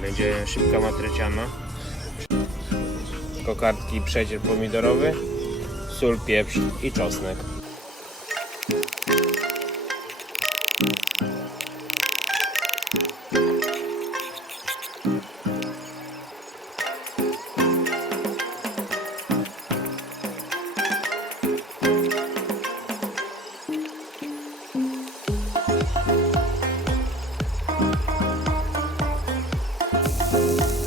Będzie szybka matryciana. Kokardki, przecier pomidorowy, sól, pieprz i czosnek. Thank Bye.